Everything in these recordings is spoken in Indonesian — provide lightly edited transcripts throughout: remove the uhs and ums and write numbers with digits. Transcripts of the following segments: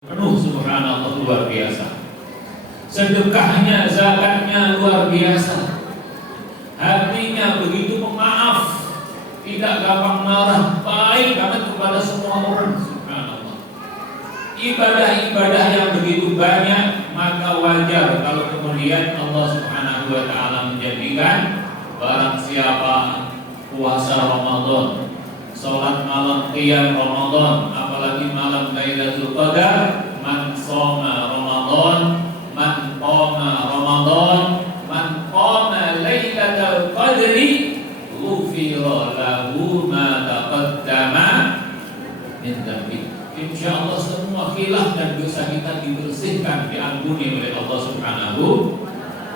penuh, subhanallah, luar biasa. Sedekahnya, zakatnya luar biasa. Hatinya begitu pemaaf, tidak gampang marah, baik banget kepada semua orang, subhanallah. Ibadah-ibadah yang begitu banyak, maka wajar kalau kemudian Allah Subhanahu wa taala menjadikan barang siapa puasa Ramadan, salat malam qiyam Ramadan, apalagi malam Lailatul Qadar, man shoma Ramadan, man qama Ramadan, man qama Lailatul Qadri ghufira lahu ma taqaddama min dhanbi. Insyaallah semua khilaf dan dosa kita dibersihkan, diampuni oleh Allah Subhanahu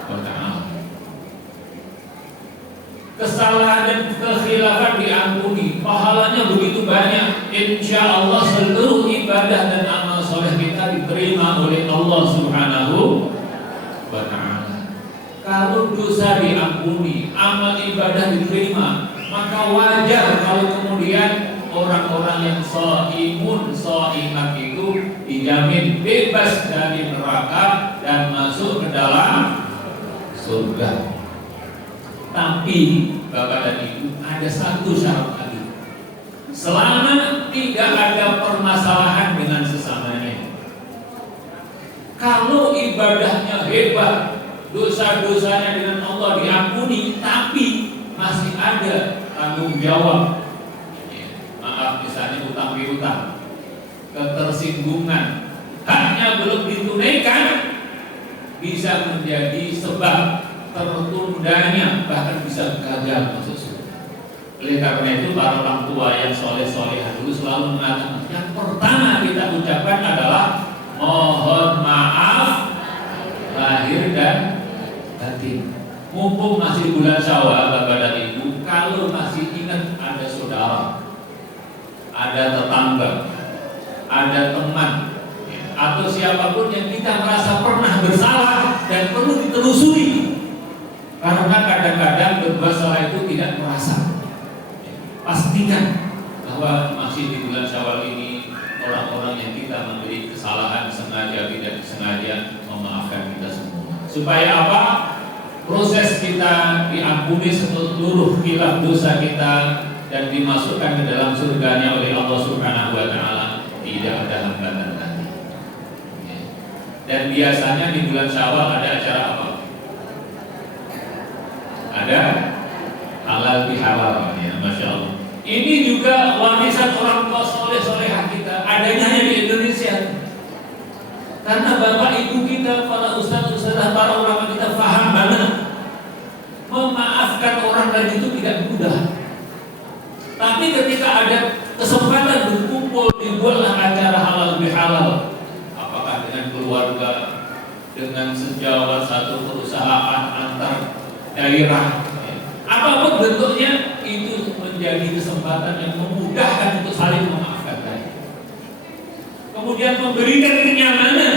wa taala. Kesalahan dan kekhilafan diampuni, pahalanya begitu banyak. Insyaallah seluruh ibadah dan amal soleh kita diterima oleh Allah Subhanahu wa taala. Kalau dosa diampuni, amal ibadah diterima, maka wajar kalau kemudian orang-orang yang shaimun, shaimat itu dijamin bebas dari neraka dan masuk ke dalam surga. Tapi Bapak dan Ibu, ada satu syarat lagi. Selama tidak ada permasalahan dengan sesamanya. Kalau ibadahnya hebat, dosa-dosanya dengan Allah diampuni, tapi masih ada tanggung jawab. Maaf, misalnya utang piutang, ketersinggungan, haknya belum ditunaikan, bisa menjadi sebab tertundanya, bahkan bisa gagal masuk surga. Oleh karena itu para orang tua yang soleh-solehah dulu selalu mengatakan, yang pertama kita ucapkan adalah mohon maaf lahir dan batin. Mumpung masih bulan Syawal, Bapak dan Ibu, kalau masih ingat ada saudara, ada tetangga, ada teman, atau siapapun yang kita merasa pernah bersalah dan perlu ditelusuri. Karena kadang-kadang berbuat salah itu tidak merasa. Pastikan bahwa masih di bulan Syawal ini orang-orang yang kita memberi kesalahan sengaja tidak disengaja memaafkan kita semua. Supaya apa? Proses kita diampuni seluruh khilaf dosa kita dan dimasukkan ke dalam surganya oleh Allah Subhanahu wa taala, tidak ada hambatan lagi. Dan biasanya di bulan Syawal ada acara apa? Ada halal bihalal, ya, masya Allah. Ini juga warisan orang tua soleh-solehah kita, adanya hanya di Indonesia. Karena bapak ibu kita, para ustaz-ustazah, para ulama kita paham banget, memaafkan orang lain itu tidak mudah. Tapi ketika ada kesempatan berkumpul, dibuatlah acara halal bihalal. Apakah dengan keluarga, dengan sejawat satu perusahaan antar daerah, apapun bentuknya, itu menjadi kesempatan yang memudahkan untuk saling memaafkan. Kemudian memberikan kenyamanan,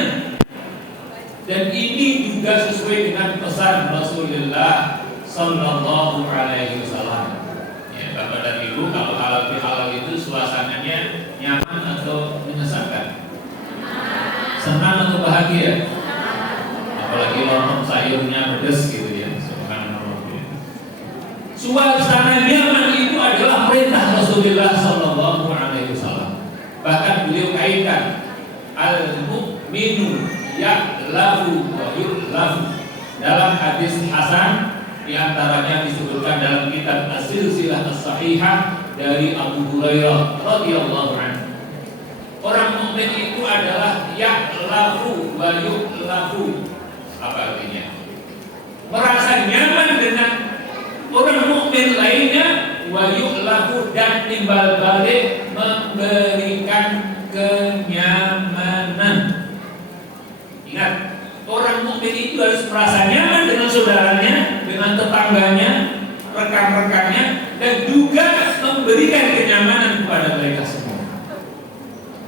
dan ini juga sesuai dengan pesan Rasulullah Sallallahu Alaihi Wasallam. Ya, Bapak dan Ibu, kalau halal bihalal itu suasananya nyaman atau menyesalkan? Senang atau bahagia? Apalagi lontong sayurnya pedas gitu ya. Suasana nyaman itu adalah perintah Rasulullah Sallallahu Alaihi Wasallam. Bahkan beliau kaitkan al-mu'minu ya'lafu wa yu'lafu. Dalam hadis hasan, diantaranya disebutkan dalam kitab As-Silsilah As-Sahihah dari Abu Hurairah radhiyallahu anhu. Orang mukmin itu adalah ya'lafu wa yu'lafu. Apa artinya? Merasa nyaman dengan orang mukmin lainnya, wa yu'lafu, dan timbal balik memberikan kenyamanan. Ingat, orang mukmin itu harus merasa nyaman dengan saudaranya, dengan tetangganya, rekan-rekannya, dan juga memberikan kenyamanan kepada mereka semua.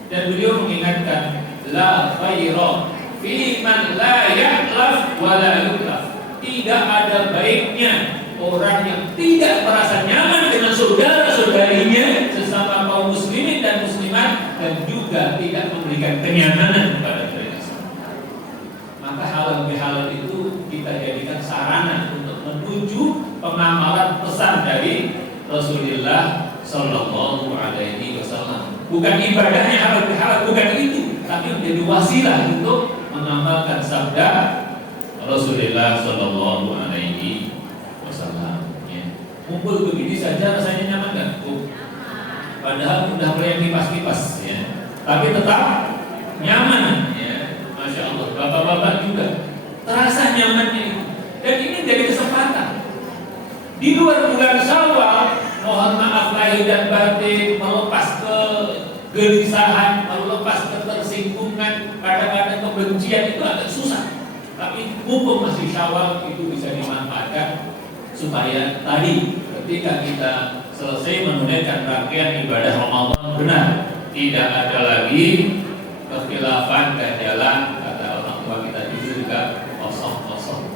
Dan beliau mengingatkan, la khaira fi man la ya'laf wa la yu'laf. Tidak ada baiknya orang yang tidak merasa nyaman dengan saudara-saudarinya sesama kaum muslimin dan muslimat, dan juga tidak memberikan kenyamanan menuju pengamalan pesan dari Rasulullah Sallallahu Alaihi Wasallam. Bukan ibadahnya halal bihalal, bukan itu, tapi menjadi wasilah untuk mengamalkan sabda Rasulullah Sallallahu Alaihi Wasallam. Ya. Kumpul begini saja rasanya nyaman nggak? Padahal udah mulai kipas-kipas, ya. Tapi tetap nyaman, ya. Masya Allah. Bapak-bapak juga terasa nyamannya itu. Dan ini jadi kesempatan. Di luar bulan Syawal, mohon maaf lahir dan batin, melepas kegelisahan, melepas ketersinggungan, kadang-kadang kebencian itu agak susah. Tapi mumpung masih Syawal itu bisa dimanfaatkan supaya tadi ketika kita selesai menunaikan rangkaian ibadah Ramadan benar, tidak ada lagi kekhilafan ganjalan, kata orang tua kita itu juga kosong-kosong.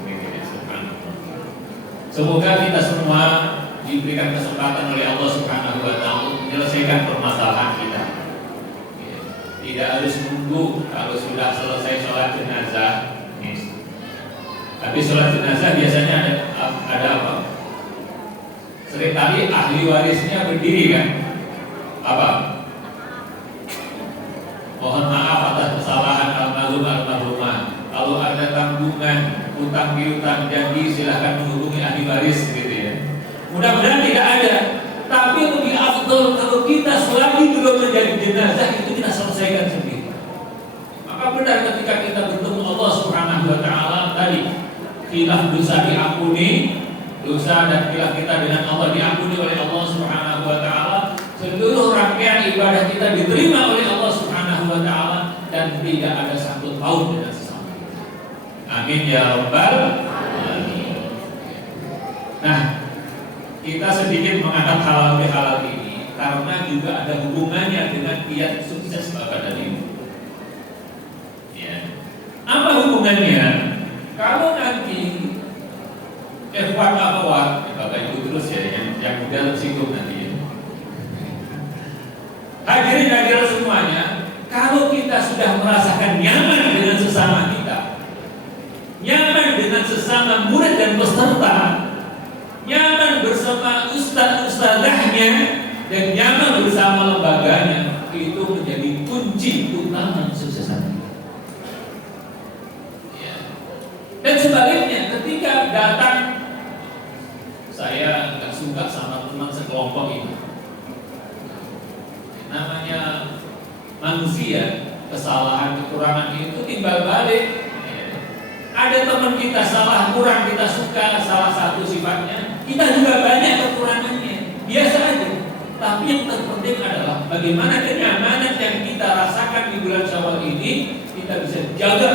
Semoga kita semua diberikan kesempatan oleh Allah Subhanahu wa Ta'ala menyelesaikan permasalahan kita. Tidak harus menunggu kalau sudah selesai sholat jenazah. Habis sholat jenazah biasanya ada apa? Seringkali ahli warisnya berdiri kan? Apa? Mohon maaf atas kesalahan almarhumah. Kalau ada tanggungan, utang piutang, janji silahkan menghubungi ahli waris gitu ya. Mudah-mudahan tidak ada. Tapi lebih afdal kalau kita selagi belum menjadi jenazah itu kita selesaikan sendiri. Maka benar ketika kita bertemu Allah Subhanahu wa Ta'ala tadi, khilaf dosa diampuni, dosa dan khilaf kita dengan Allah diampuni oleh Allah Subhanahu wa Ta'ala. Seluruh rangkaian ibadah kita diterima oleh Allah Subhanahu wa Ta'ala dan tidak ada sangkut paut dengan sesama. Amin ya rabbal alamin. Nah, kita sedikit mengangkat halal bihalal ini karena juga ada hubungannya dengan kiat sukses Bapak dan Ibu. Ya. Apa hubungannya? Kalau nanti ikhwan akhwat, Bapak Ibu terus ya yang muda tersinggung nanti ya. Hadirin semuanya, kalau kita sudah merasakan nyaman dengan sesama kita, nyaman dengan sesama murid dan peserta, nyaman bersama ustaz-ustazahnya, dan nyaman bersama lembaganya, itu menjadi kunci utama kesuksesan kita. Ya. Dan sebaliknya, ketika datang saya nggak suka sama teman sekelompok ini, namanya manusia, kesalahan kekurangan itu timbal balik. Ada teman kita salah, kurang kita suka salah satu sifatnya, kita juga banyak kekurangannya, biasa aja. Tapi yang terpenting adalah bagaimana kenyamanan yang kita rasakan di bulan Syawal ini kita bisa jaga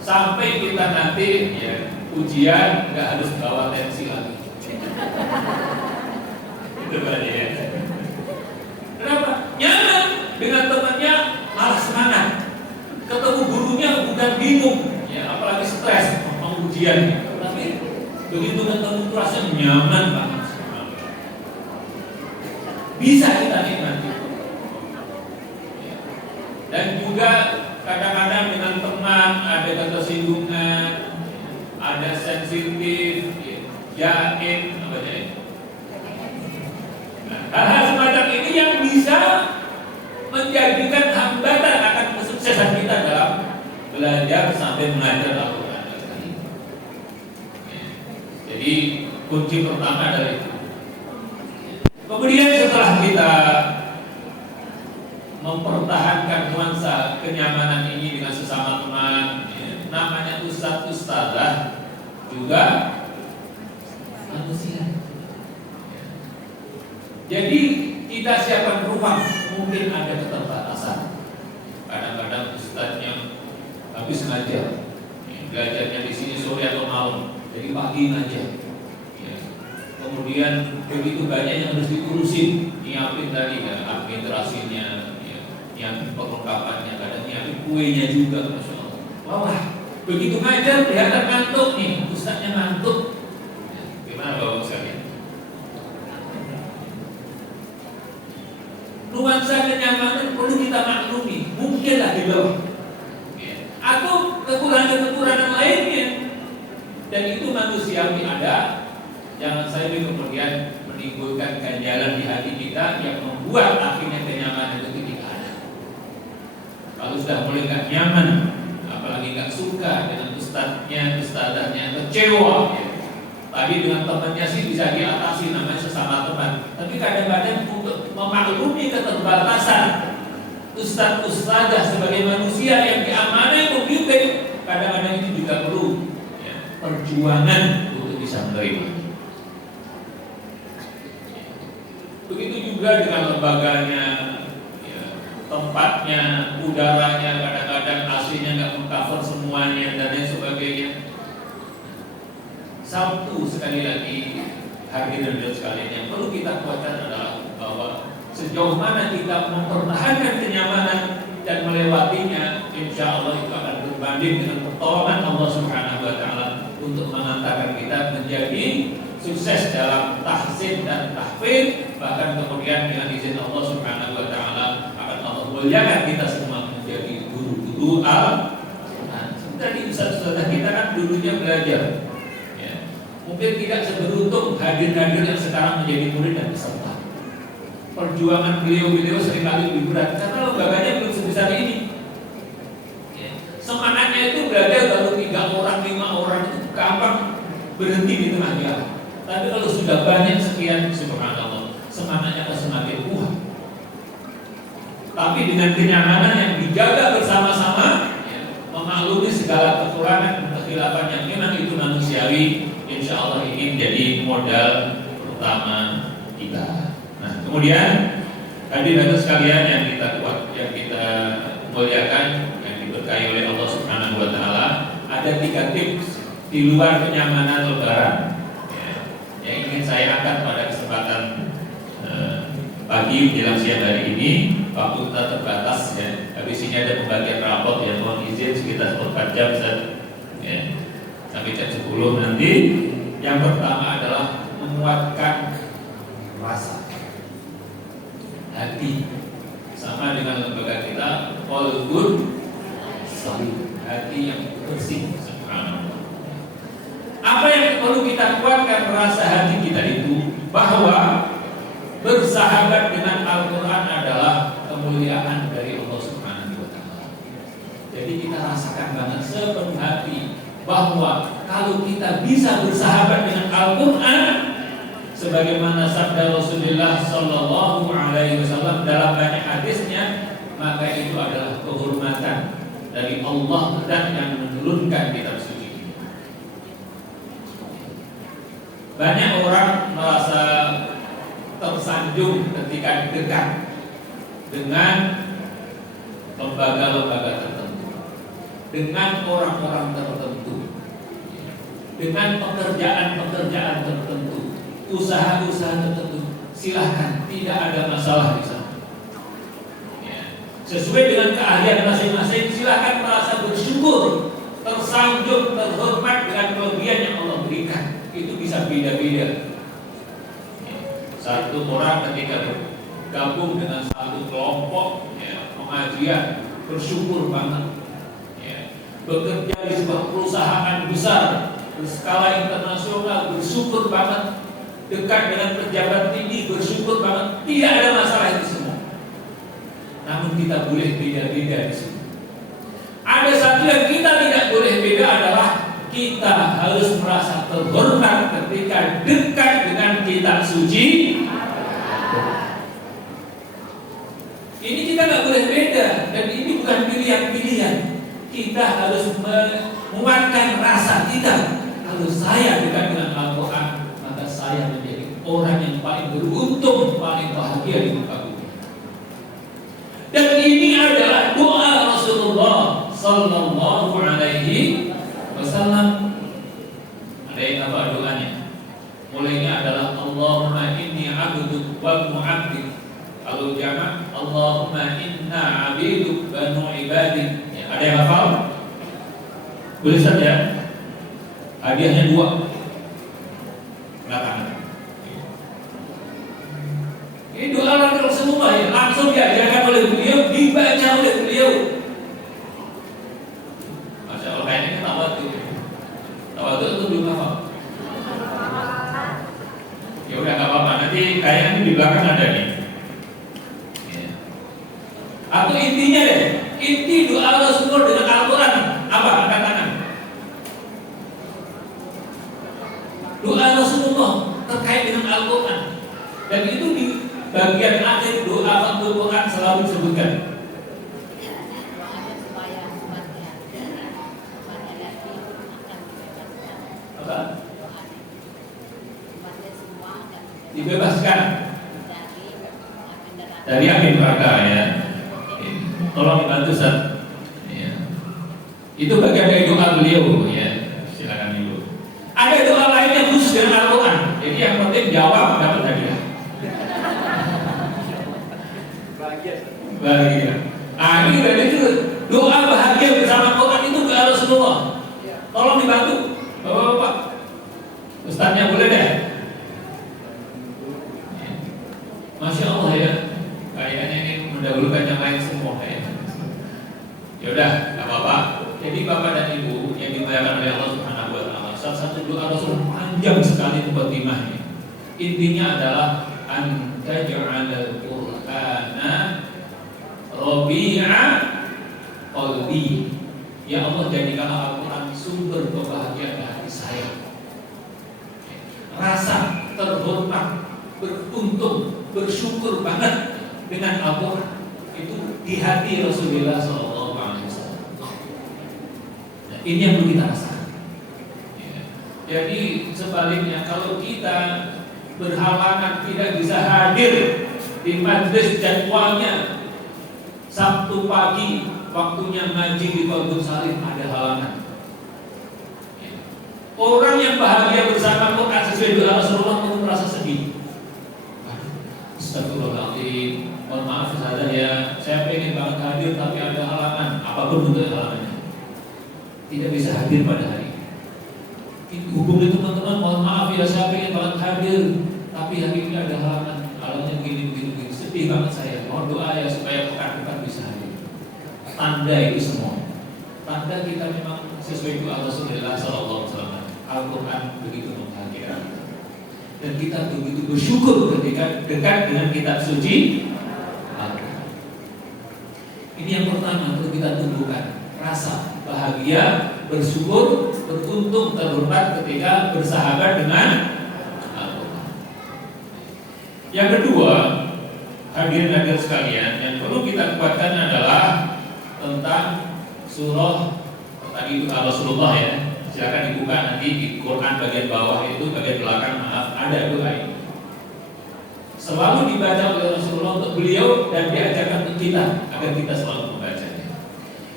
sampai kita nanti ya, ujian nggak harus bawa tensi lagi. Itu ya. Kenapa? Nyaman dengan temannya, malah semangat. Ketemu gurunya bukan bingung. Ya, apalagi stres mau ujian. Tapi begitu ketemu rasanya nyaman banget. Bisa kita nikmati. Dan juga kadang-kadang dengan teman ada ketersinggungan, ada sensitif, yakin, apa ya? Hal-hal semacam ini yang bisa menjadikan hambatan akan kesuksesan kita dalam belajar sampai mengajar Al-Quran. Jadi kunci pertama adalah itu. Kemudian setelah kita mempertahankan nuansa kenyamanan ini dengan sesama teman, namanya ustaz-ustazah juga manusia. Jadi kita siapkan ruang, mungkin ada keterbatasan. Kadang-kadang ustaznya habis ngajar, belajarnya di sini sore atau malam, jadi pagi ngajar. Ya. Kemudian begitu banyak yang harus diurusin, nyiapin tadi ya, administrasinya, ya, nyiapin perlengkapannya, kadang nyiapin kuenya juga, masya Allah. Wah, begitu ngajar kelihatan ngantuk nih, ustaznya ngantuk. Ya, gimana bapak sekalian? Nuansa kenyamanan perlu kita maklumi, mungkinlah di bawah, atau kekurangan-kekurangan lainnya, dan itu manusiawi ada, Jangan sampai kemudian menimbulkan ganjalan di hati kita yang membuat akhirnya kenyamanan itu tidak ada. Kalau sudah mulai nggak nyaman, apalagi nggak suka dengan ustadznya kecewa, ya. Tadi dengan temannya sih bisa diatasi, namanya sesama teman. Tapi kadang-kadang untuk memaklumi keterbatasan ustadz-ustadzah sebagai manusia yang diamanai pemimpin, kadang-kadang itu juga perlu ya, perjuangan untuk bisa menerima. Begitu juga dengan lembaganya, ya, tempatnya, udaranya, kadang-kadang AC-nya nggak mengcover semuanya dan lain sebagainya. Satu sekali lagi hadirin dan sekalian yang perlu kita kuatkan adalah bahwa sejauh mana kita mempertahankan kenyamanan dan melewatinya, insya Allah itu akan berbanding dengan pertolongan Allah Subhanahu Wa Taala untuk mengantarkan kita menjadi sukses dalam tahsin dan tahfidz, bahkan kemudian dengan izin Allah Subhanahu Wa Taala akan Allah muliakan kita semua menjadi guru-guru Al-Quran. Tadi ustaz-ustazah kita kan dulunya belajar. Mungkin tidak seberuntung hadir-hadir yang sekarang menjadi murid dan peserta. Perjuangan beliau-beliau seringkali lebih berat karena lembaganya belum sebesar ini. Semangatnya itu belajar baru 3 orang, 5 orang itu gampang berhenti di tengah jalan. Tapi kalau sudah banyak sekian, subhanallah, semangatnya akan semakin kuat. Tapi dengan kenyamanan yang dijaga bersama-sama, memaklumi segala kekurangan, kekhilafan yang memang itu manusiawi, insya Allah ini menjadi modal utama kita. Nah, kemudian hadirin sekalian yang kita muliakan, yang diberkahi oleh Allah Subhanahu Wa Taala, ada 3 tips di luar kenyamanan Lebaran yang ingin saya angkat pada kesempatan pagi menjelang siang hari ini. Waktu kita terbatas ya. Habis ini ada pembagian rapot yang mohon izin sekitar 4 jam ya. Sampai jam 10 nanti. Yang pertama adalah menguatkan rasa hati, sama dengan lembaga kita qalbun salim, hati yang bersih. Subhanallah. Apa yang perlu kita kuatkan rasa hati kita itu bahwa bersahabat dengan Al-Quran adalah kemuliaan dari Allah Subhanahu Wa Taala. Jadi kita rasakan banget sepenuh hati bahwa kalau kita bisa bersahabat dengan Al-Quran, sebagaimana sabda Rasulullah Sallallahu Alaihi Wasallam dalam banyak hadisnya, maka itu adalah kehormatan dari Allah dan yang menurunkan kitab suci. Banyak orang merasa tersanjung ketika dekat dengan lembaga-lembaga tertentu, dengan orang-orang tertentu, dengan pekerjaan-pekerjaan tertentu, usaha-usaha tertentu. Silahkan, tidak ada masalah di sana. Ya. Sesuai dengan keahlian masing-masing, silahkan merasa bersyukur, tersanjung, terhormat dengan kelebihan yang Allah berikan. Itu bisa beda-beda. Satu orang ketika bergabung dengan satu kelompok pengajian bersyukur banget, bekerja di sebuah perusahaan besar berskala internasional bersyukur banget, dekat dengan pejabat tinggi bersyukur banget. Tidak ada masalah itu semua. Namun kita boleh beda-beda di sini. Ada satu yang kita tidak boleh beda adalah kita harus merasa terhormat ketika dekat dengan kitab suci. Ini kita nggak boleh beda, dan ini bukan pilihan-pilihan. Kita harus menguatkan rasa kita. Kalau saya dekat dengan Al-Quran, maka saya menjadi orang yang paling beruntung, paling bahagia di muka bumi. Dan ini adalah doa Rasulullah Sallallahu Alaihi Wasallam. Ada yang apa doanya? Mulainya adalah Allahumma inni abduk wa mu'abdik. Kalau jamak Allahumma inna abiduk banu ibadik. Ya, ada yang hafal? Boleh saja. Hadiahnya 2. Tangan. Ini doa Rasulullah yang langsung diajarkan oleh beliau, dibaca oleh beliau. Masya Allah, kayaknya tawadhu. Tawadhu itu belum hafal. di belakang ada nih. Atau intinya deh, inti doa Rasulullah dengan Al-Quran apa? Angkat tangan. Doa Rasulullah terkait dengan Al-Quran, dan itu di bagian akhir doa Al-Quran selalu disebutkan. Apa? Dibebaskan dari api neraka ya. Tolong dibantu Ustaz. Ya. Itu bagian dari doa beliau ya. Silakan Ibu. Ada doa lain yang khusus dengan Al-Quran. Jadi yang penting jawab dapat hadiah. Bahagia. Ini dari itu doa bahagia bersama Quran itu ke Rasulullah. Tolong dibantu Bapak-bapak. Ustaznya boleh deh. Masya Allah ya. Kayaknya ini mendahulukan yang lain semua ya. Yaudah, nggak apa-apa. Jadi Bapak dan Ibu yang dimuliakan oleh Allah Subhanahu wa Ta'ala, salah satu doa Rasul panjang sekali mukadimahnya. Intinya adalah an taj'alal Qur'ana rabi'a qalbi. Ya Allah, jadikanlah Al-Quran sumber kebahagiaan hati saya. Rasa terhormat, beruntung, bersyukur banget dengan Al-Quran itu di hati Rasulullah SAW. Ini yang perlu kita rasakan. Jadi sebaliknya, kalau kita berhalangan tidak bisa hadir di majlis jadwalnya Sabtu pagi waktunya ngaji di Babun Salim, ada halangan. Orang yang bahagia bersama Quran sesuai doa Rasulullah pun merasa sedih. Astagfirullahaladzim, mohon maaf saja ya, saya pengen banget hadir tapi ada halangan, apapun bentuk halangannya, tidak bisa hadir pada hari ini. Hubungi teman-teman, mohon maaf ya, saya pengen banget hadir tapi hari ini ada halangannya begini, sedih banget saya, mohon doa ya supaya pekan-pekan bisa hadir. Tanda itu semua, tanda kita memang sesuai doa Rasulullah SAW. Al-Quran begitu membahagiakan kita, dan kita begitu bersyukur ketika dekat dengan kitab suci Al-Quran. Ini yang pertama perlu kita tumbuhkan, rasa bahagia, bersyukur, beruntung, terhormat ketika bersahabat dengan Al-Quran. Yang kedua, hadirin sekalian, yang perlu kita kuatkan adalah tentang surah tadi Rasulullah ya. Silakan dibuka nanti di Quran bagian bawah itu, bagian belakang maaf, ada doa ini. Selalu dibaca oleh Rasulullah untuk beliau dan diajarkan untuk kita agar kita selalu membacanya.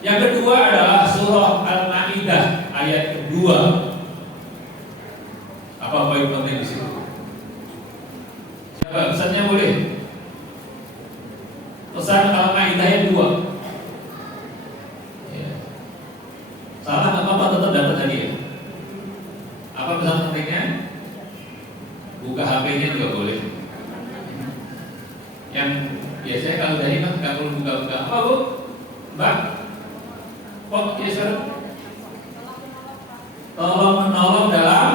Yang kedua adalah surah Al-Maidah ayat kedua. Apa poin penting di situ? Siapa pesannya boleh? Pesan Al-Maidah ayat 2. Salah nggak apa-apa, tetap dapat hadiah. Apa pesan pentingnya? Buka HP-nya juga boleh. Yang biasanya kalau dari mah nggak perlu buka-buka. Apa Bu? Mbak? Kok ya sekarang? Tolong menolong dalam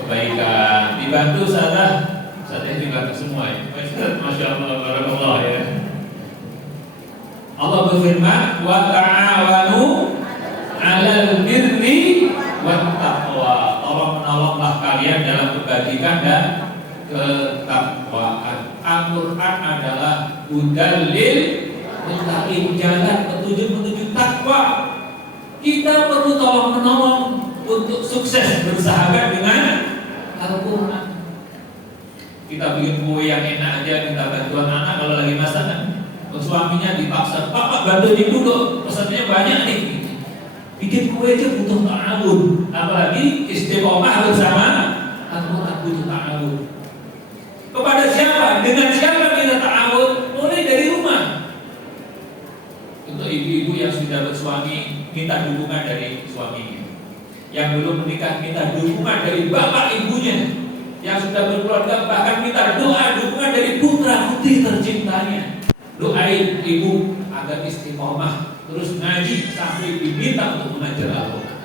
kebaikan. Dibantu saya dibantu semua ya. Masya Allah, barakallah ya. Allah berfirman, wa ta'awanu 'alal birri wat taqwa. Tolong menolonglah kalian dalam kebajikan dan ketakwaan. Al-Quran adalah hudal lil muttaqin, jalan petunjuk menuju takwa. Kita perlu tolong menolong untuk sukses bersahabat dengan Al-Quran. Kita bikin kue yang enak aja, kita bantuan anak kalau lagi masak kan, suaminya dipaksa, "Papa bantu ibu dong, pesannya banyak nih." Bikin kue aja butuh ta'awun, apalagi istiqomah bersama Al-Quran butuh ta'awun. Kepada siapa? Dengan siapa kita ta'awun? Mulai dari rumah. Untuk ibu-ibu yang sudah bersuami, minta dukungan dari suaminya. Yang belum menikah, minta dukungan dari bapak ibunya. Yang sudah berkeluarga, bahkan minta doa dukungan dari putra putri tercintanya. Doain ibu agar istiqomah, terus ngaji sampai diminta untuk mengajar Al-Quran.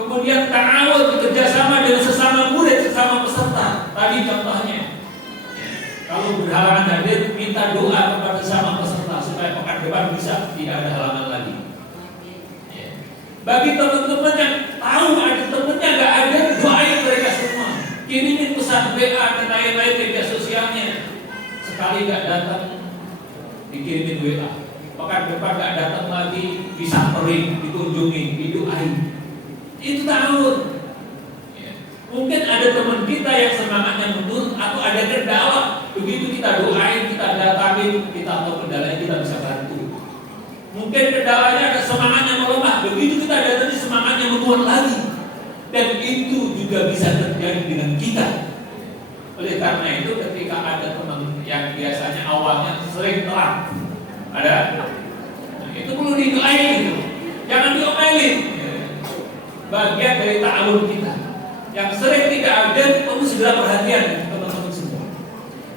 Kemudian ta'awun, bekerjasama dengan sesama murid, sesama peserta. Tadi contohnya, kalau berhalangan hadir, minta doa kepada sama peserta supaya pekan depan bisa tidak ada halangan lagi. Bagi teman-teman yang tahu ada temennya nggak ada, doain mereka semua. Kirimin pesan WA dan lain-lain media sosialnya. Sekali nggak datang, dikirimin WA. Pekan depan nggak datang lagi, disamperin, dikunjungi, didoain. Itu tahun. Mungkin ada teman kita yang semangatnya menurun atau ada kendala. Begitu kita doain, kita datangin, kita tahu kendalanya, kita bisa bantu. Mungkin kendalanya ada semangatnya melemah. Begitu kita datangi, semangatnya menguat lagi. Dan itu juga bisa terjadi dengan kita. Oleh karena itu ketika ada teman yang biasanya awalnya sering telat, ada, itu perlu didoain gitu. Jangan diomelin. Bagian dari ta'awun kita. Yang sering tidak ada, perlu segera perhatian teman-teman semua.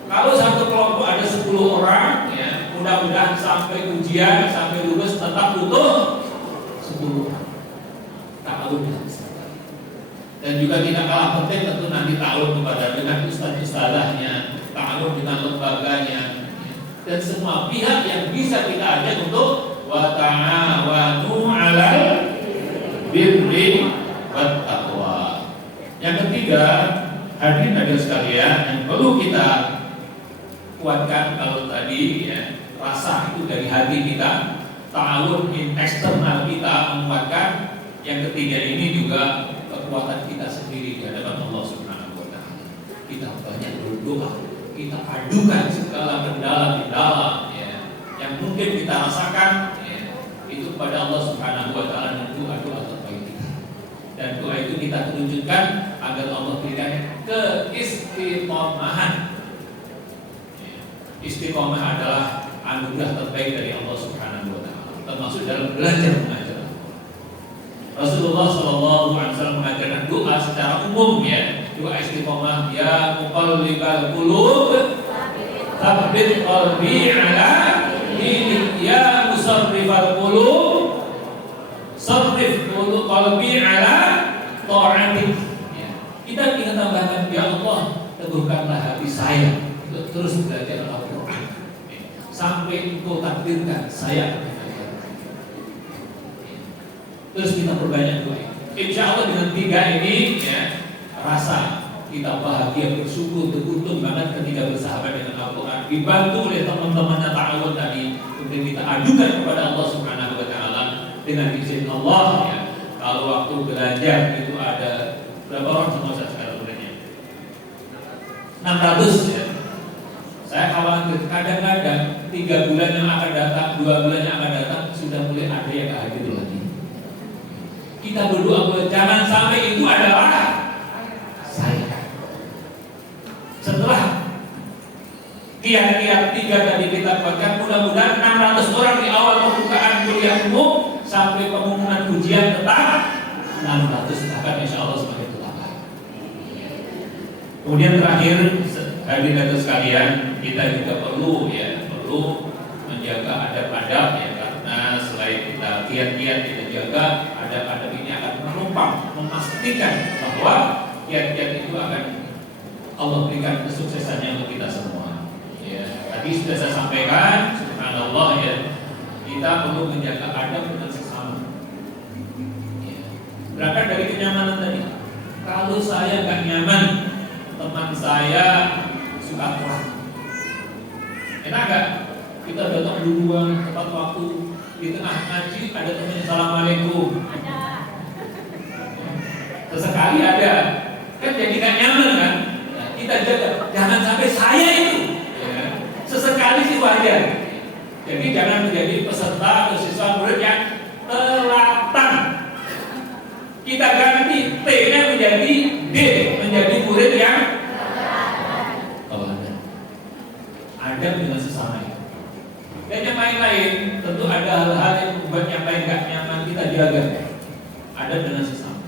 Kalau satu kelompok ada 10 orang, ya, mudah-mudahan sampai ujian, sampai lulus tetap butuh 10 orang. Ta'awun. Dan juga tidak kalah penting tentu nanti ta'awun kepada dengan ustaz-ustazahnya, ta'awun dengan lembaganya, dan semua pihak yang bisa kita ajak untuk wa ta'awanu 'alal birri wat taqwa. Yang ketiga, hadirin sekalian, yang perlu kita kuatkan kalau tadi ya, rasa itu dari hati kita, ta'awun eksternal kita menguatkan. Yang ketiga ini juga kekuatan kita sendiri di hadapan Allah Subhanahu wa taala. Kita banyak berdoa, kita adukan segala kendala-kendala ya, yang mungkin kita rasakan ya, itu kepada Allah Subhanahu wa taala dan doa-doa terbaik kita. Dan doa itu kita tunjukkan agar Allah berikan keistiqomahan. Istiqomah adalah anugerah terbaik dari Allah Subhanahu wa taala, termasuk dalam belajar mengajar. Rasulullah SAW mengajarkan doa secara umum ya, doa istiqomah, ya muqallibal qulub tsabbit qalbi ala dinik, ya musarrifal qulub sarrif qalbi ala ta'atik. Kita ingin tambahkan, ya Allah, teguhkanlah hati saya untuk terus belajar Al-Quran sampai Engkau takdirkan saya. Terus kita perbanyak doa. Insya Allah dengan 3 ini ya, rasa kita bahagia, bersyukur, beruntung banget ketika bersahabat dengan Al-Quran, dibantu oleh teman-temannya ta'awun tadi. Kemudian kita ajukan kepada Allah Subhanahu wa taala dengan izin Allah ya. Kalau waktu belajar itu ada berapa orang sama saya sekarang bulannya? 600 ya. Saya khawatir kadang-kadang 3 bulan yang akan datang, 2 bulan yang akan datang sudah mulai ada yang gak hadir lagi. Kita berdoa jangan sampai itu adalah saya. Setelah kiat-kiat 3 tadi kita buatkan, mudah-mudahan 600 orang di awal pembukaan kuliah umum sampai pengumuman ujian tetap 600, bahkan insya Allah semakin bertambah. Kemudian terakhir, hadirin sekalian, kita juga perlu menjaga adab-adab ya, karena selain kita kiat-kiat kita jaga, adab-adab ini akan menumpang memastikan bahwa kiat-kiat itu akan Allah berikan kesuksesannya untuk kita semua. Ya, tadi sudah saya sampaikan, subhanallah ya, kita perlu menjaga adab dengan sesama. Ya. Berangkat dari kenyamanan tadi. Kalau saya nggak nyaman, teman saya suka kurang. Enak nggak? Kita datang duluan tepat waktu, di tengah ngaji ada temannya assalamualaikum. Sesekali ada, kan jadi nggak nyaman kan? Nah, kita jaga, jangan sampai saya itu. Ya. Sesekali sih wajar. Jadi jangan menjadi peserta atau siswa murid yang telatan. Kita ganti T-nya menjadi D, menjadi murid yang telatan. Ada dengan sesama. Dan yang lain-lain, tentu ada hal-hal yang membuat yang lain gak nyaman, kita jaga. Ada dengan sesama.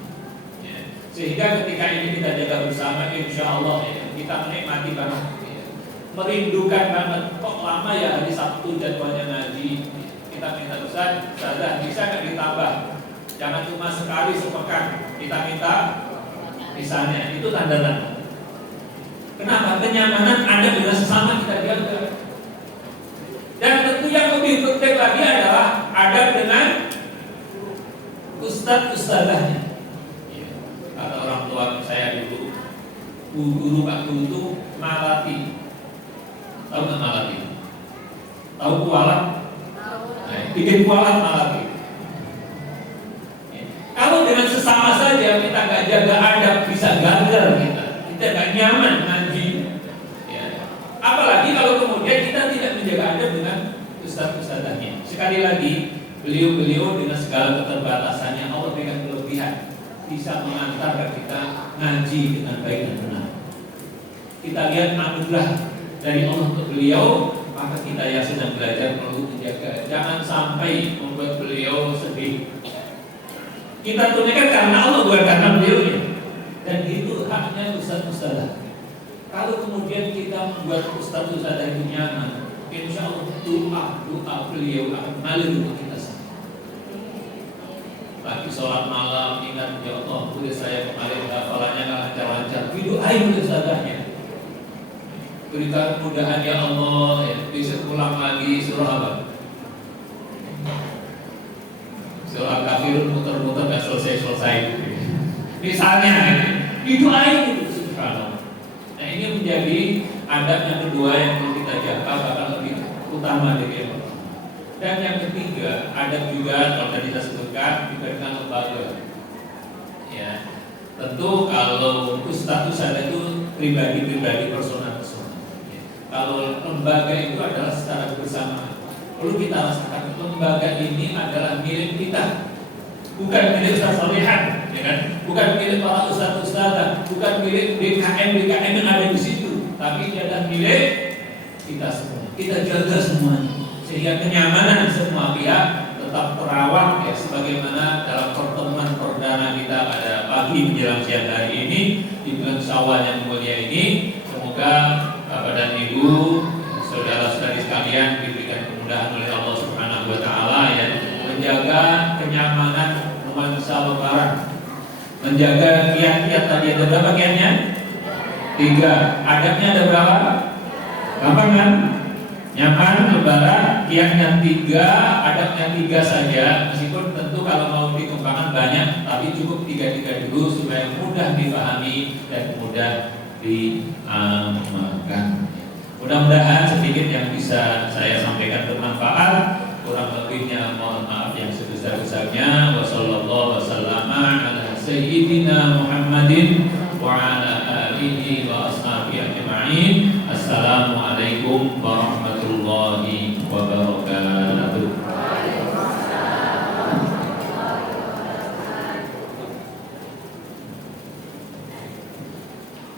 Ya. Sehingga ketika ini kita jaga bersama, insya Allah ya, kita menikmati banget. Ya. Merindukan banget, kok lama ya hari Sabtu jadwalnya ngaji. Kita minta Ustaz, bisa gak ditambah? Jangan cuma sekali sepekan. Kita minta misalnya, itu tanda-tanda. Kenapa? Kenyamanan ada dengan sesama kita jaga. Dan tentu yang lebih penting lagi adalah adab dengan ustadz-ustadzahnya. Kata orang tua saya dulu, guru Pak Guru itu malati. Tahu nggak malati? Tahu kualat? Bikin kualat malati. Kalau dengan sesama saja kita nggak jaga adab, bisa gagal kita nggak nyaman ngaji. Ya. Apalagi kalau kemudian kita tidak menjaga adab dengan ustadz-ustadzahnya. Sekali lagi, beliau-beliau dengan segala keterbatasannya Allah berikan kelebihan, bisa mengantarkan kita ngaji dengan baik dan benar. Kita lihat anugerah dari Allah untuk beliau, maka kita yang sedang belajar perlu menjaga. Jangan sampai membuat beliau sedih. Kita tunaikan karena Allah, bukan karena beliaunya. Dan itu haknya ustadz-ustadzah. Kalau kemudian kita membuat ustadz-ustadzah itu nyaman, insya Allah doa beliau akan mengalir untuk kita semua. Lagi sholat malam, ingat ya Allah, boleh saya kemarin hafalannya nggak lancar-lancar, didoain oleh ustadzahnya. Berikan kemudahan ya Allah, ya, bisa pulang lagi surah apa? Surah Kafirun muter-muter nggak selesai. Misalnya, didoain itu subhanallah. Nah ini menjadi adab yang kedua yang perlu kita jaga, bahkan lebih utama dari yang pertama. Dan yang ketiga, adab juga kalau tadi kita sebutkan diberikan lembaga. Ya, tentu kalau status ada itu pribadi personal. Ya. Kalau lembaga itu adalah secara bersama. Perlu kita rasakan lembaga ini adalah milik kita, bukan milik Ustaz Solehan, ya kan? Bukan milik para ustadz-ustadzah, bukan milik BKM yang ada di situ, tapi dia adalah milik kita semua. Kita jaga semuanya sehingga kenyamanan semua pihak tetap terawat, ya, sebagaimana dalam pertemuan perdana kita pada pagi menjelang siang hari ini di bulan Syawal yang mulia ini. Semoga Bapak dan Ibu, saudara-saudari sekalian diberikan kemudahan oleh Allah Subhanahu wa taala, ya, menjaga kenyamanan nuansa lebaran. Menjaga kiat-kiat tadi ada berapa kiatnya? 3. Adabnya ada berapa? Gampang kan? Nyaman lebaran, kiatnya 3, adabnya 3 saja. Meskipun tentu kalau mau dikembangkan banyak, tapi cukup 3 dulu supaya mudah dipahami dan mudah diamalkan. Mudah-mudahan sedikit yang bisa saya sampaikan bermanfaat. Kurang lebihnya mohon maaf yang sebesar-besarnya. Wassallallahu wasallama ala sayyidina Muhammadin wa ala alihi wa ashabihi ajma'in. Assalamualaikum warahmatullahi wabarakatuh.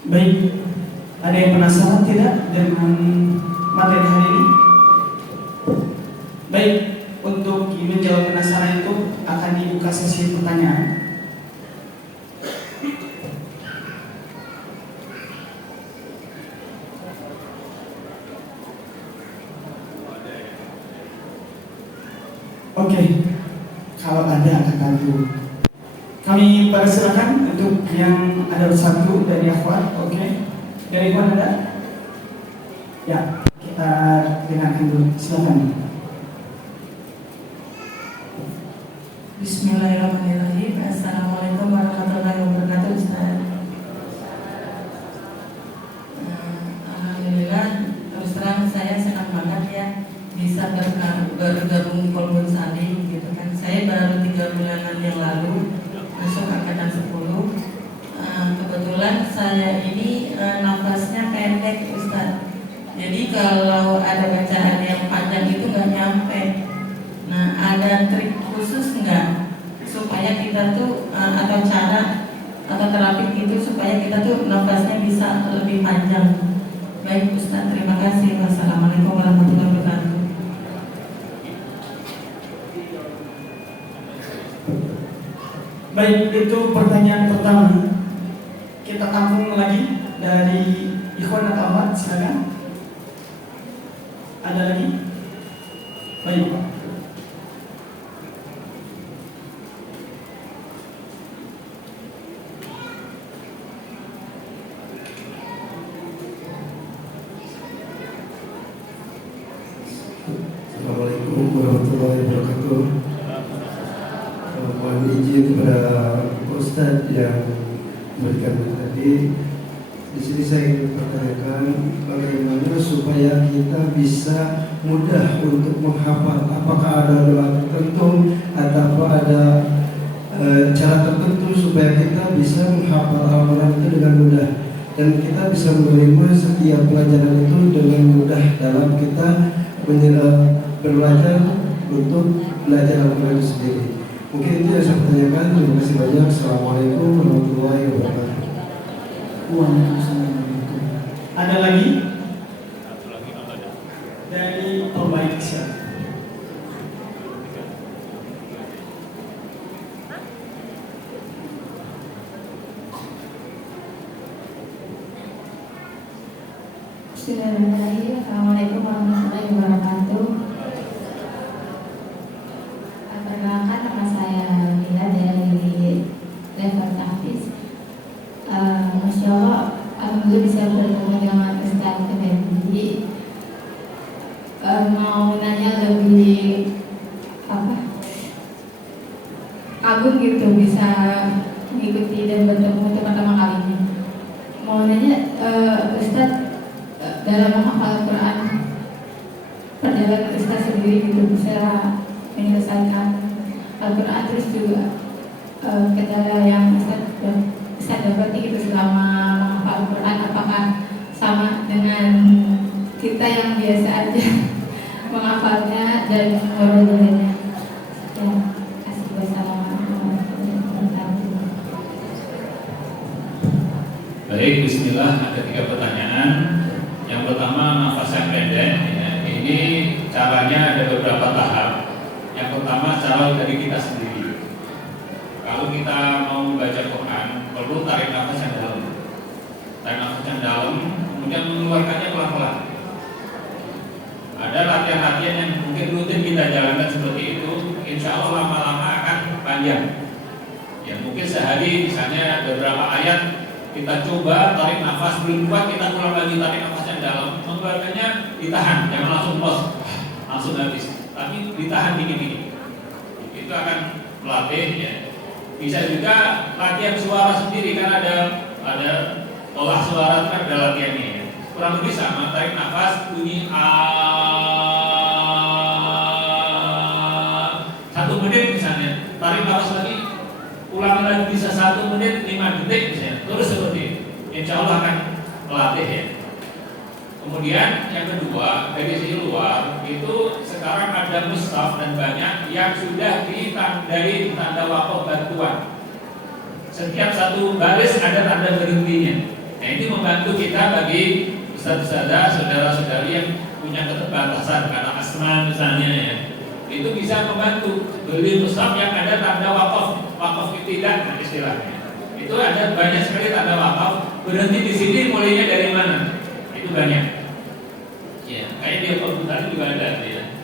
Baik, ada yang penasaran tidak dengan materi hari ini? Baik, untuk menjawab penasaran itu akan dibuka sesi pertanyaan. Oke, kalau ada kata dulu. Kami persilakan untuk yang ada satu dari akhwat. Oke, dari ikhwan ada? Ya, kita dengarkan dulu. Silakan. Bismillahirrahmanirrahim. Assalamualaikum warahmatullahi wabarakatuh, Ustaz. Alhamdulillah, terus terang saya senang banget ya bisa bergabung di Kolbun Salim gitu kan. Saya baru 3 bulanan yang lalu masuk angkatan 10. Kebetulan saya ini nafasnya pendek, Ustaz. Jadi kalau ada bacaan yang panjang itu nggak nyampe. Nah, ada trik khusus nggak supaya kita tuh atau cara atau terapi gitu supaya kita tuh nafasnya bisa lebih panjang? Baik Ustaz, terima kasih. Wassalamualaikum warahmatullahi wabarakatuh. Baik, itu pertanyaan pertama. Kita tampung lagi dari Ikhwan atau Ahmad, silakan. Ada lagi? Baik, Pak. warahmatullahi wabarakatuh. Mohon izin kepada Ustadz yang memberikan tadi. Di sini saya ingin pertanyakan bagaimana supaya kita bisa mudah untuk menghafal. Apakah ada doa tertentu atau ada cara tertentu supaya kita bisa menghafal Al-Quran itu dengan mudah dan kita bisa menerima setiap pelajaran itu dengan mudah dalam kita belajar untuk belajar Al-Quran itu sendiri. Mungkin itu yang saya pertanyakan. Terima kasih banyak. Assalamualaikum warahmatullahi wabarakatuh. Waalaikumsalam. Ada lagi? Dari pembaik siapa? Bismillahirrahmanirrahim. Assalamualaikum warahmatullahi wabarakatuh. Perkenalkan, nama saya Mila dari level Tahfiz. Masya Allah, alhamdulillah bisa bertemu dengan Ustaz Effendi. Mau nanya lebih kagum gitu bisa mengikuti dan bertemu untuk pertama kalinya. Mau nanya Ustaz, dalam menghafal Al-Quran, perjalanan Ustaz sendiri gitu bisa menyelesaikan Al-Quran, terus juga kendala yang Ustaz dapati gitu selama menghafal Al-Quran, apakah sama dengan kita yang biasa aja menghafalnya dan mengurutannya? Ya, kasih. Wassalamualaikum warahmatullahi wabarakatuh. Baik, bismillah. Ada 3 pertanyaan. Yang pertama, nafas yang pendek. Ya, ini caranya ada beberapa tahap. Yang pertama, cara dari kita sendiri. Kalau kita mau membaca Quran, perlu tarik nafas yang dalam. Tarik nafas yang dalam, kemudian mengeluarkannya pelan-pelan. Ada latihan-latihan yang mungkin rutin kita jalankan seperti itu, insya Allah lama-lama akan panjang. Ya, mungkin sehari misalnya beberapa ayat kita coba tarik nafas, belum kuat kita ulang lagi tarik nafas yang dalam, mengeluarkannya ditahan, jangan langsung los, langsung habis, tapi ditahan dikit-dikit. Itu akan melatih ya. Bisa juga latihan suara sendiri, kan ada olah suara, kan ada latihannya ya. Kurang lebih sama, tarik nafas bunyi a 1 menit misalnya, tarik nafas lagi, ulangi lagi bisa 1 menit 5 detik misalnya, terus seperti itu. Insya Allah akan melatih ya. Kemudian yang kedua, dari sisi luar itu sekarang ada mushaf dan banyak yang sudah ditandai tanda wakaf bantuan. Setiap satu baris ada tanda berhentinya. Nah, ini membantu kita bagi ustaz-ustazah, saudara-saudari yang punya keterbatasan karena asma misalnya ya. Itu bisa membantu beli mushaf yang ada tanda wakaf ibtidah nah istilahnya. Itu ada banyak sekali tanda wakaf. Berhenti di sini mulainya dari mana? Itu banyak. Ya, kayak di komputer juga ada ya.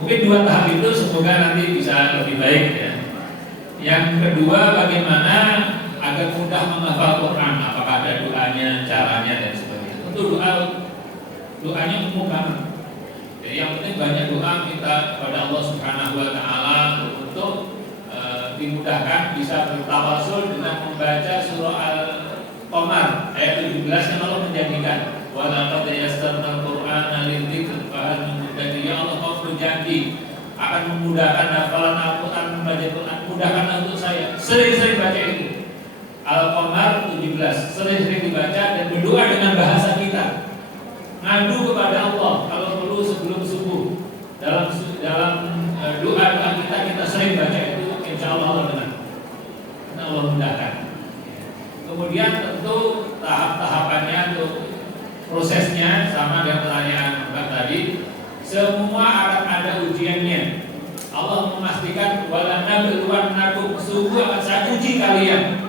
Mungkin 2 tahap itu semoga nanti bisa lebih baik ya. Yang kedua, bagaimana agar mudah menghafal Quran? Apakah ada doanya, caranya dan sebagainya? Tentu doanya umum banget. Jadi yang penting banyak doa kita kepada Allah Subhanahu wa taala untuk dimudahkan bisa bertawasul dengan membaca surah Al-Qamar ayat 17 yang Allah menjanjikan wa laqad yassarnal Qur'ana lidzikr fa hal min muddakir. Ya Allah, Kau berjanji akan memudahkan hafalan Al-Quran, membaca Quran, mudahkanlah untuk saya. Sering-sering baca itu. Al-Qamar 17, sering-sering dibaca dan berdoa dengan bahasa kita. Ngadu kepada Allah kalau perlu sebelum subuh. Dalam doa kita sering baca itu, insya Allah dengar. Allah mudahkan. Kemudian tentu tahap-tahapannya untuk prosesnya sama dengan pertanyaan Mbak tadi. Semua akan ada ujiannya. Allah memastikan walana berluanakum, sungguh akan saya uji kalian.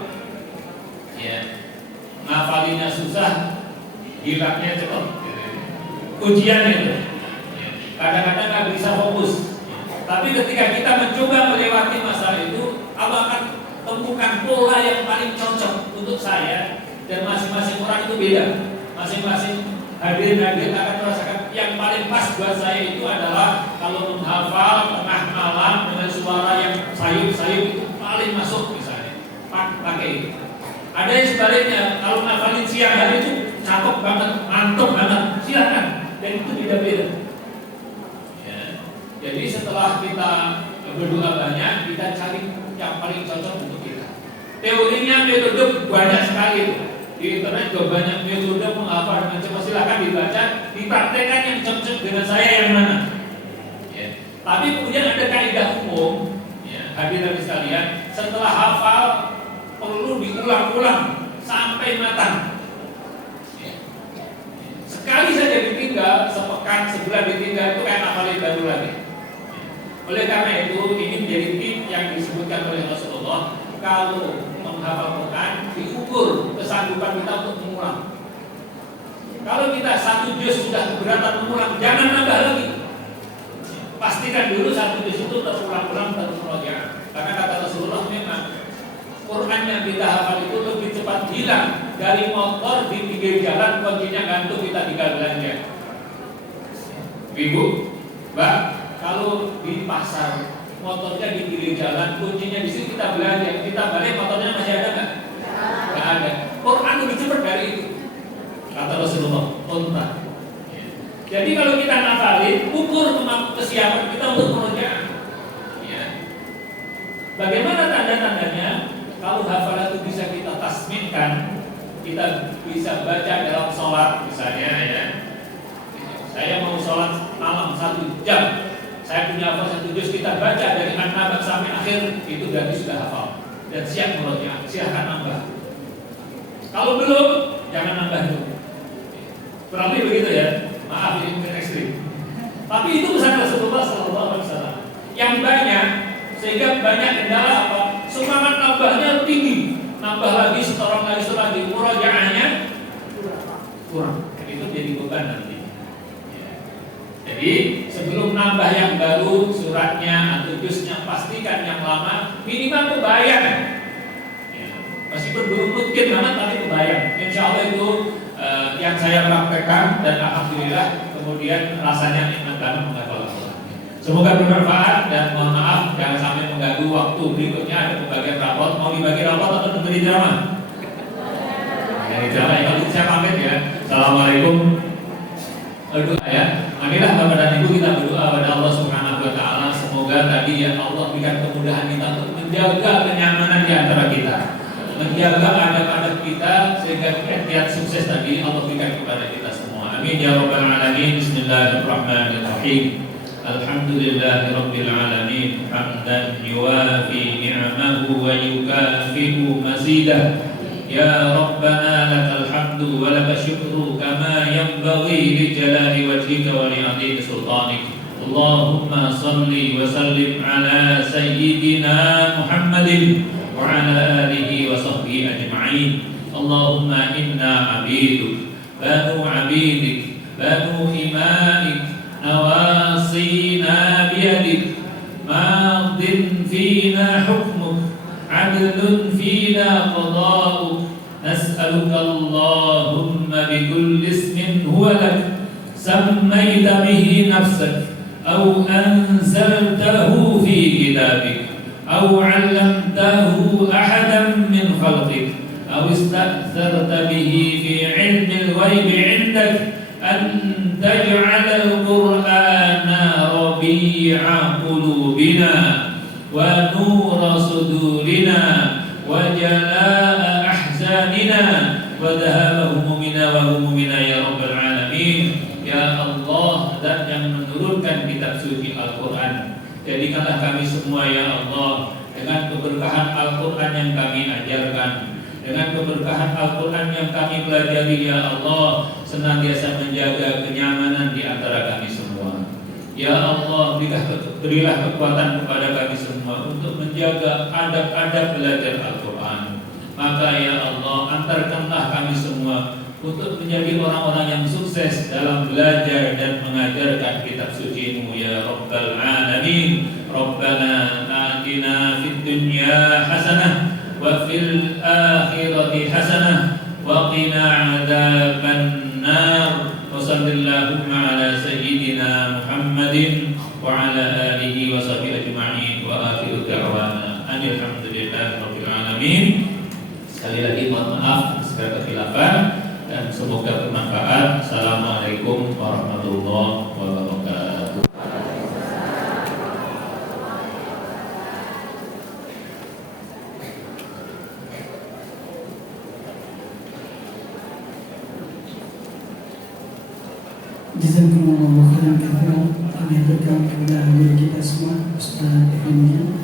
Ya, ngafalinnya susah, hilangnya cepat. Ujian itu. Kadang-kadang nggak bisa fokus. Tapi ketika kita mencoba melewati masalah itu, Allah akan temukan pola yang paling cocok untuk saya dan masing-masing orang itu beda. Masing-masing hadir akan merasakan yang paling pas buat saya itu adalah kalau menghafal tengah malam dengan suara yang sayup-sayup itu paling masuk misalnya. Pakai itu. Ada yang sebaliknya, kalau ngafalin siang hari itu cakep banget, mantap banget, silakan. Dan itu beda-beda. Ya. Jadi setelah kita berdoa banyak, kita cari yang paling cocok untuk kita. Teorinya metode banyak sekali. Di internet juga banyak metode menghafal dengan cepat, silakan dibaca, dipraktekkan yang cocok dengan saya yang mana. Ya. Tapi kemudian ada kaidah umum, ya, hadirin sekalian, setelah hafal perlu diulang-ulang sampai matang. Ya. Sekali saja ditinggal, sepekan, sebulan ditinggal itu kayak hafalin baru lagi. Ya. Oleh karena itu ini menjadi tip yang disebutkan oleh Rasulullah. Kalau menghafal Quran diukur kesanggupan kita untuk mengulang. Kalau kita satu juz sudah keberatan mengulang, jangan nambah lagi. Pastikan dulu satu juz itu terulang-ulang terus. Karena kata Rasulullah memang Quran yang kita hafal itu lebih cepat hilang dari motor di pinggir jalan, kuncinya gantung kita tinggal belanja. Ibu, Mbak, kalau di pasar motornya di pinggir jalan, kuncinya di sini kita belanja, kita balik motornya masih ada nggak? Nggak ada. Quran lebih cepat dari itu, kata Rasulullah. Unta. Jadi kalau kita ngafalin, ukur kesiapan kita untuk murojaah. Ya. Bagaimana tanda-tandanya? Kalau hafalan itu bisa kita tasminkan, kita bisa baca dalam sholat misalnya ya. Saya mau sholat malam 1 jam. Saya punya hafal 1 juz, kita baca dari An-Naba sampai akhir, itu berarti sudah hafal dan siap murojaah. Silahkan nambah. Kalau belum, jangan nambah dulu. Kurang lebih begitu ya. Maaf ini mungkin ekstrim. Tapi itu pesan Rasulullah SAW. Yang banyak, sehingga banyak kendala apa? Semangat nambahnya tinggi, nambah lagi, setoran lagi, murojaahnya kurang. Itu jadi beban nanti. Jadi sebelum nambah yang baru suratnya atau juznya, pastikan yang lama minimal kebayang. Ya. Meskipun belum mungkin banget tapi kebayang. Insya Allah itu yang saya praktekkan dan alhamdulillah kemudian rasanya nikmat banget menghafal Al-Quran. Semoga bermanfaat dan mohon maaf jangan sampai mengganggu waktu berikutnya ada pembagian rapot. Mau dibagi rapot atau memberi ceramah? Dari ceramah ya, kalau saya pamit ya. Assalamualaikum. Berdoa ya. Marilah Bapak dan Ibu kita berdoa kepada Allah Subhanahu wa taala, semoga tadi ya Allah berikan kemudahan kita untuk menjaga kenyamanan di antara kita. Menjaga adab-adab kita sehingga ikhtiar sukses tadi Allah berikan kepada kita semua. Amin ya rabbal alamin. Bismillahirrahmanirrahim. Alhamdulillahirabbil alamin. Hamdan yuwafi ni'amahu wa yukafi'u mazidah. Ya Rabbana lakal hamdu wa lakal syukru kama yanbaghi li jalali wajhika wa li 'azimi sultanik. Allahumma salli wa sallim ala sayyidina Muhammadin wa ala alihi wa sahbihi ajma'in. Allahumma inna 'abiduk, banu 'abidik, banu imanik, nawasina biyadik, madin fina hukmuk, عدل فينا قضاؤك نسألك اللهم بكل اسم هو لك سميت به نفسك أو أنزلته في كتابك أو علمته أحدا من خلقك أو استأثرت به في علم الغيب عندك أن تجعل القرآن ربيع قلوبنا ونور صدورنا وجلاء أحزاننا وذهاب همومنا وهمومنا يا رب العالمين. Ya Allah, dan yang menurunkan kitab suci Al-Quran, jadikanlah kami semua ya Allah dengan keberkahan Al-Quran yang kami ajarkan, dengan keberkahan Al-Quran yang kami pelajari ya Allah, senantiasa menjaga kenyamanan di antara kami semua. Ya Allah, berilah kekuatan kepada kami semua untuk menjaga adab-adab belajar Al-Quran. Maka ya Allah, antarkanlah kami semua untuk menjadi orang-orang yang sukses dalam belajar dan mengajarkan kitab suci-Mu ya Rabbal Alamin. Rabbana atina fid dunya hasanah wa fil akhirati hasanah wa qina adzaban nar. Wa sallallahu ala Muhammadin wa ala alihi wa sahbihi ajma'in wa akhiru da'wana alhamdulillahi rabbil alamin. Sekali lagi mohon maaf segala kekhilafan dan semoga bermanfaat. Assalamualaikum warahmatullahi wabarakatuh. Jazakumullah khairan katsiran. Kami berikan kepada guru kita semua, Ustaz Effendi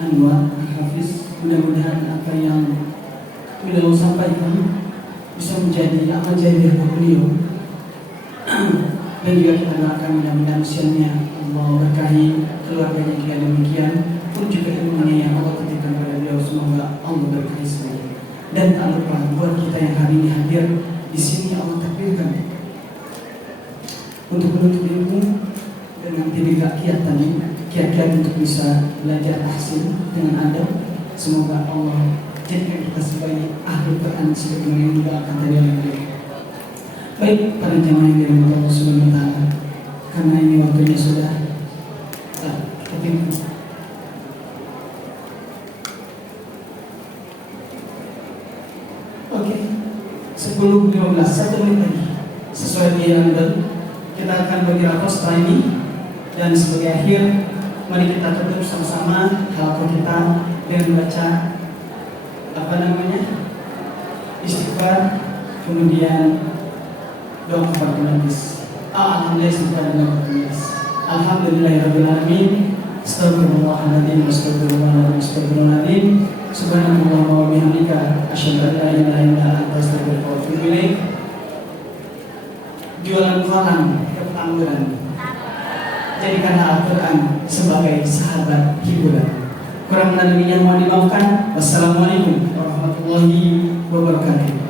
Anwar Hafiz. Mudah-mudahan apa yang beliau sampaikan bisa menjadi amal jariah buat beliau. Dan juga kita doakan mudah-mudahan usianya Allah berkahi, keluarganya juga demikian, pun juga ilmunya yang Allah titipkan kepada beliau, semoga Allah berkahi semuanya. Dan tak lupa buat kita yang hari ini hadir di sini, Allah takdirkan untuk menuntut ilmu dengan tiga kiat-kiat untuk bisa belajar tahsin dengan adab. Semoga Allah jadikan kita sebagai ahli Quran sebagaimana yang didoakan tadi oleh beliau. Baik para jemaah yang dirahmati Allah Subhanahu wa taala, karena ini waktunya sudah Oke, 10:15, 1 menit lagi sesuai yang kita akan bagi rapor setelah ini. Dan sebagai akhir, mari kita tutup sama-sama halaqah kita dengan membaca istighfar, kemudian doa kafaratul majlis. Alhamdulillahirabbil alamin. Astaghfirullahaladzim, astaghfirullahaladzim. Subhanallah wa bihamdika, asyhadu an la ilaha illa anta, astaghfiruka wa atubu ilaik. Jualan kolam ke Petamburan, jadikanlah Al-Quran sebagai sahabat hiburan. Kurang lebihnya mohon dimaafkan. Wassalamualaikum warahmatullahi wabarakatuh.